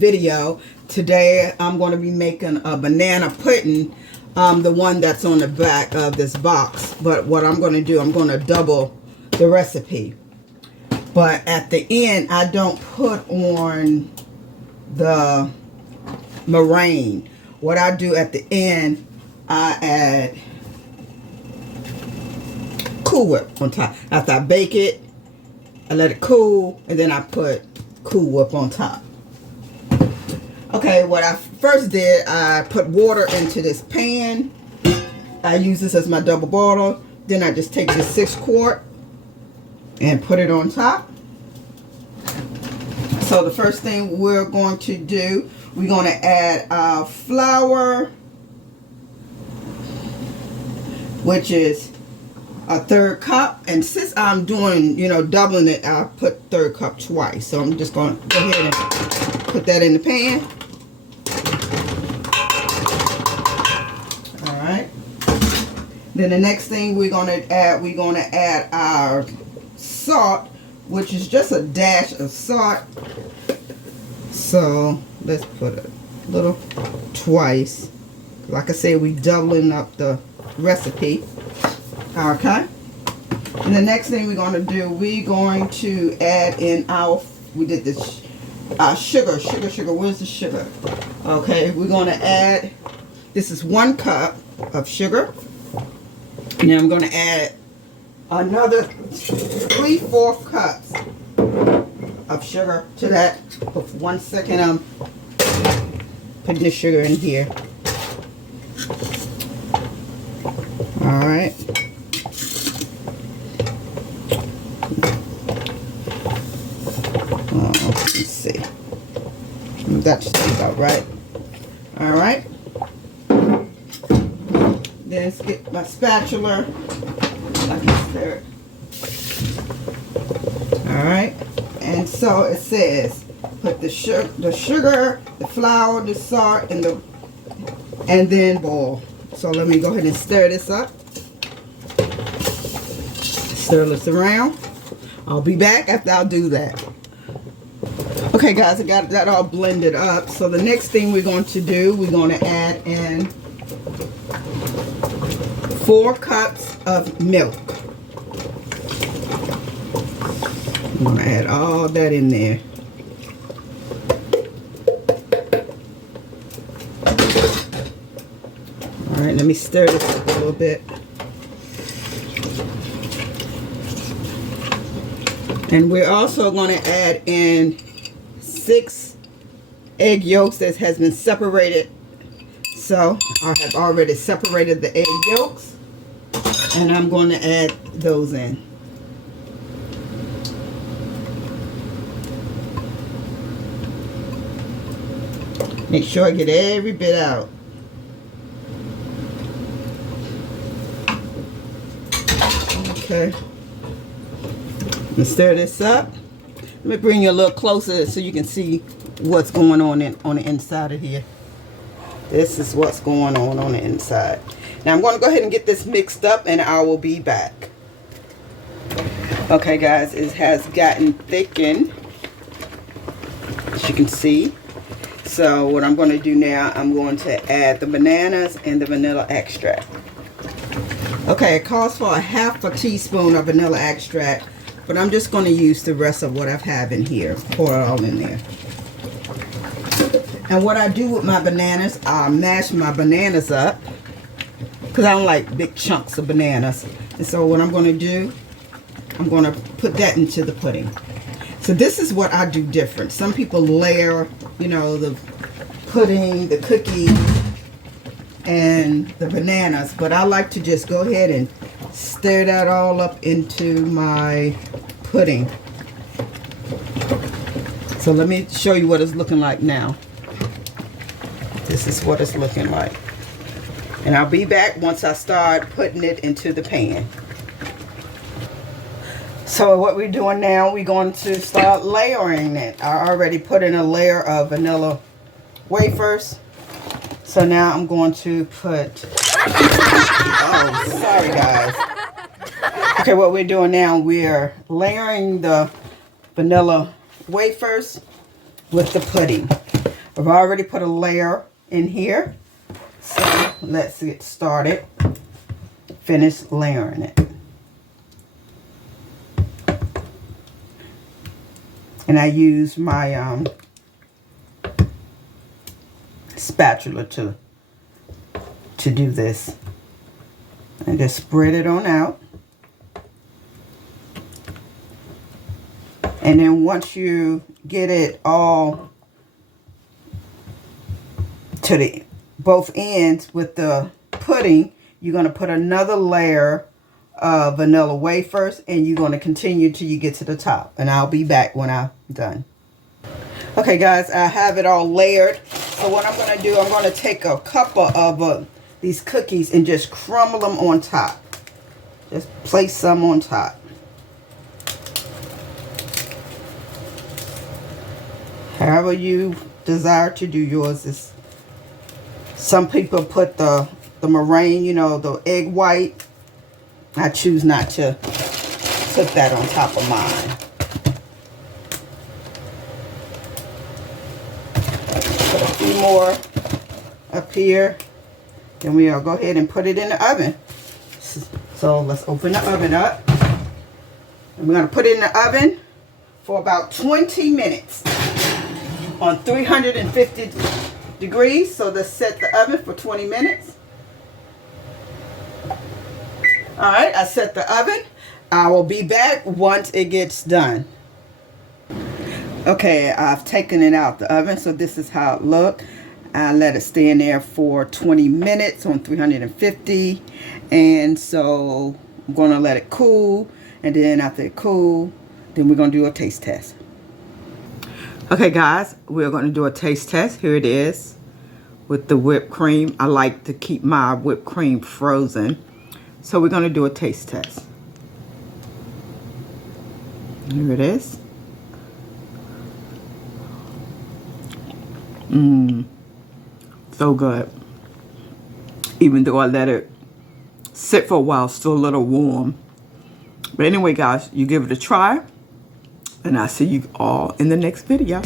video. Today I'm going to be making a banana pudding, the one that's on the back of this box. But what I'm going to do, I'm going to double the recipe. But at the end, I don't put on the meringue. What I do at the end, I add Cool Whip on top. After I bake it, I let it cool, and then I put Cool Whip on top. Okay, what I first did, I put water into this pan. I use this as my double boiler. Then I just take this 6 quart and put it on top. So the first thing we're going to do, we're going to add our flour, which is a 1/3 cup. And since I'm doing, doubling it, I put 1/3 cup twice. So I'm just going to go ahead and put that in the pan. All right. Then the next thing we're going to add our salt, which is just a dash of salt. So let's put a little twice. Like I said, we're doubling up the recipe. Okay. And the next thing we're going to do, we're going to add in we did this sugar. Where's the sugar? Okay, we're going to add, this is 1 cup of sugar. And then I'm going to add another 3/4 cups of sugar to that. For 1 second, I'm putting the sugar in here. All right. Let's see. That should be about right. All right. Then let's get my spatula. I can stir it. All right. And so it says, put the sugar, the flour, the salt, and then boil. So let me go ahead and stir this up. Stir this around. I'll be back after I'll do that. Okay guys, I got that all blended up. So the next thing we're going to do, we're going to add in 4 cups of milk. I'm going to add all that in there. All right, let me stir this up a little bit. And we're also going to add in 6 egg yolks that has been separated. So I have already separated the egg yolks, and I'm going to add those in. Make sure I get every bit out. Okay. Stir this up. Let me bring you a little closer so you can see what's going on on the inside of here. This is what's going on the inside. Now I'm going to go ahead and get this mixed up, and I will be back. Okay guys, it has gotten thickened, as you can see. So what I'm going to do now, I'm going to add the bananas and the vanilla extract. Okay, it calls for a 1/2 teaspoon of vanilla extract, but I'm just going to use the rest of what I have in here. Pour it all in there. And what I do with my bananas, I mash my bananas up, because I don't like big chunks of bananas. And so what I'm going to do, I'm going to put that into the pudding. So this is what I do different. Some people layer, the pudding, the cookies, and the bananas, but I like to just go ahead and stir that all up into my pudding. So let me show you what it's looking like now. This is what it's looking like. And I'll be back once I start putting it into the pan. So what we're doing now, we're going to start layering it. I already put in a layer of vanilla wafers. So now I'm going to put, oh, sorry guys. Okay, what we're doing now, we're layering the vanilla wafers with the pudding. I've already put a layer in here. So let's get started. Finish layering it. And I use my spatula to do this. And just spread it on out. And then once you get it all to the both ends with the pudding, you're going to put another layer of vanilla wafers, and you're going to continue till you get to the top. And I'll be back when I'm done. Okay guys, I have it all layered. So what I'm going to do, I'm going to take a couple of these cookies and just crumble them on top. Just place some on top. However you desire to do yours. Is some people put the meringue, you know, the egg white. I choose not to put that on top of mine. Put a few more up here. Then we'll go ahead and put it in the oven. So let's open the oven up. And we're going to put it in the oven for about 20 minutes on 350 degrees. So let's set the oven for 20 minutes. All right, I set the oven. I will be back once it gets done. Okay, I've taken it out the oven, so this is how it looked. I let it stay in there for 20 minutes on 350. And so I'm going to let it cool. And then after it cool, then we're going to do a taste test. Okay, guys, we're going to do a taste test. Here it is with the whipped cream. I like to keep my whipped cream frozen. So we're going to do a taste test. Here it is. So good. Even though I let it sit for a while, still a little warm. But anyway, guys, you give it a try. And I'll see you all in the next video.